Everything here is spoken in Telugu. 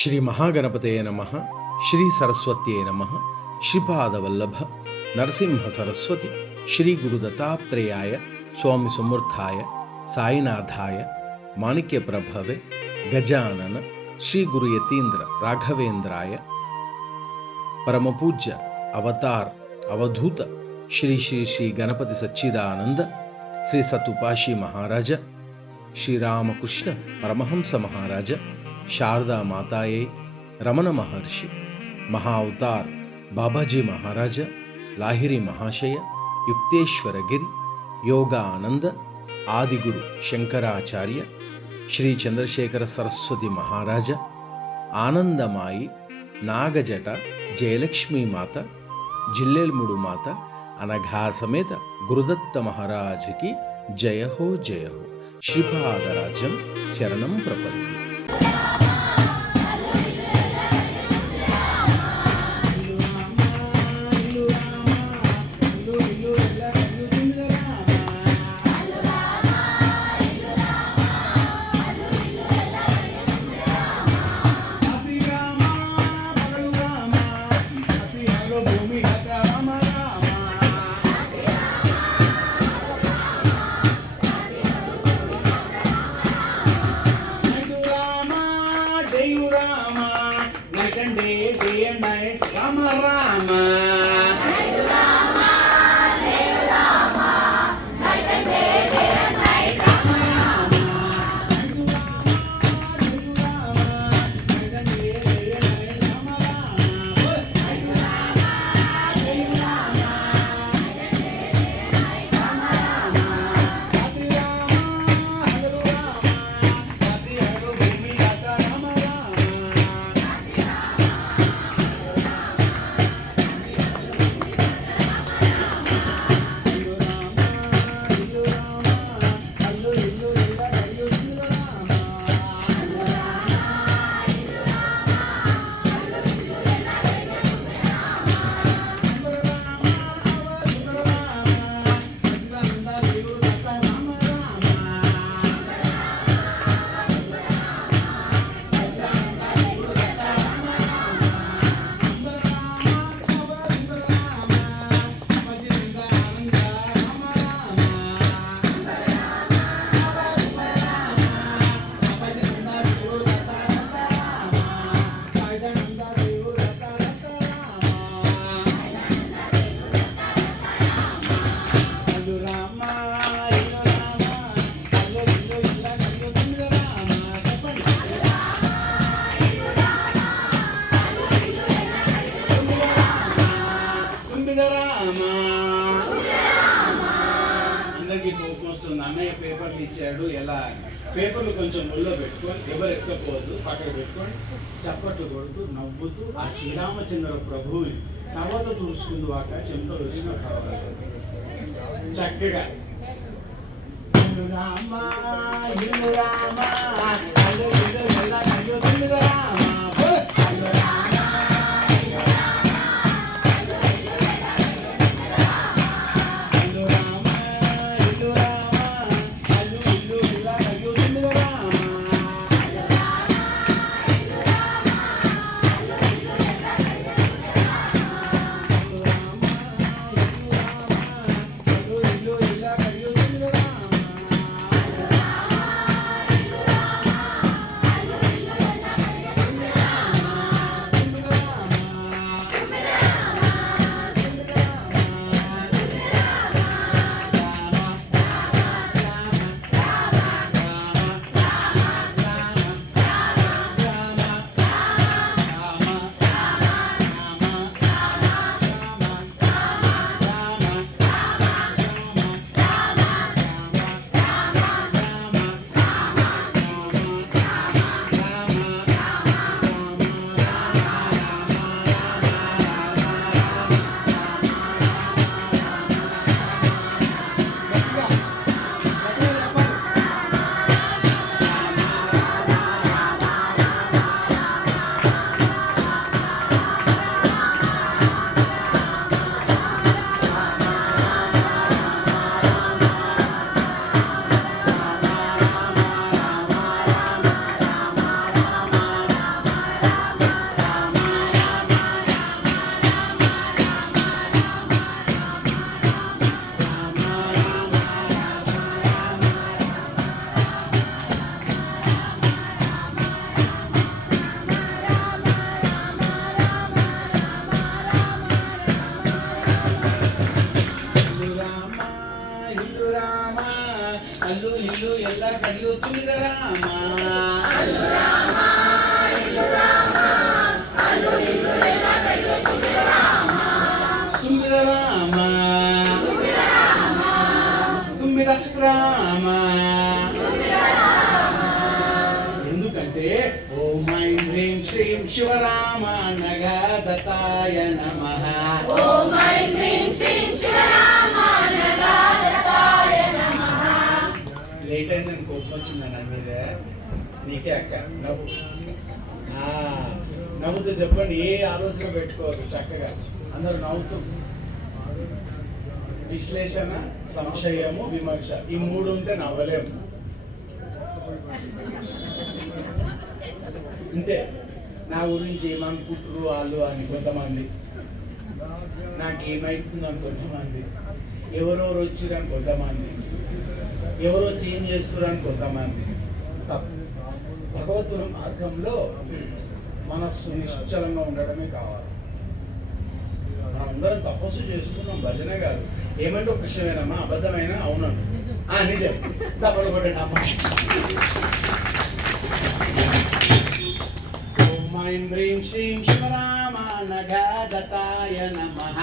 శ్రీ మహాగణపతయ నమః. శ్రీ సరస్వత్యై నమః. శ్రీపాదవల్లభ నరసింహ సరస్వతి శ్రీ గురు దత్తాత్రేయాయ స్వామి సమర్థాయ సాయినాథాయ మాణిక్య ప్రభవే గజానన శ్రీ గురు యతీంద్ర రాఘవేంద్రాయ పరమపూజ్య అవతార్ అవధూత శ్రీ శ్రీ శ్రీ గణపతి సచ్చిదానంద శ్రీ సతుపాషి మహారాజ శ్రీరామకృష్ణ పరమహంస మహారాజ శారదా మాతాయే రమణ మహర్షి మహా అవతార్ బాబాజీ మహారాజ లాహిరి మహాశయ యుక్తేశ్వరగిరి యోగానంద ఆదిగురు శంకరాచార్య శ్రీ చంద్రశేఖర సరస్వతి మహారాజ ఆనందమాయి నాగజట జయలక్ష్మీ మాత జిల్లెల్ముడు మాత అనఘా సమేత గురుదత్త మహారాజుకి జయ హో జయ హో. శ్రీపాదరాజ్యం శరణం ప్రపత్తి. అందరికీ కోపం వస్తుంది. అన్నయ్య పేపర్లు ఇచ్చాడు, ఎలా పేపర్లు కొంచెం ముళ్ళో పెట్టుకొని ఎవరు ఎక్కకపోదు పక్కన పెట్టుకొని చప్పట్లు కొడుతూ నవ్వుతూ ఆ శ్రీరామచంద్ర ప్రభువుని తర్వాత చూసుకుందు వాక చెంతలు వచ్చిన తర్వాత చక్కగా రామ రామ శివరామ. ఎందుకంటే ఓం ఐం హ్రీం శ్రీం శివరామ నగదతాయ నమః. లేట్ అయిందని కోపం వచ్చిందా నా మీద? నీకే అక్క. నవ్వు. నవ్వుతూ చెప్పండి, ఏ ఆలోచన పెట్టుకోవద్దు, చక్కగా అందరూ నవ్వుతూ. విశ్లేషణ, సంశయము, విమర్శ, ఈ మూడు ఉంటే నవ్వలేము. అంతే. నా గురించి ఏమనుకుంటారు వాళ్ళు అని కొంతమంది, నాకేమైతుందని కొంతమంది, ఎవరెవరు వచ్చిరని కొంతమంది, ఎవరో చేంజ్ చేస్తురని కొంతమంది. భగవద్గురు మార్గంలో మనస్సు నిశ్చలంగా ఉండడమే కావాలి. మనం అందరం తపస్సు చేస్తున్నాం, భజన కాదు. ఏమంటే ఒక కృష్ణమేనమ్మా, అబద్ధమైన అవునను నిజం. తప్పలు కొట్టమ్మా. ఓం ఐం హ్రీం శ్రీం శివరామ నగదతాయ నమః.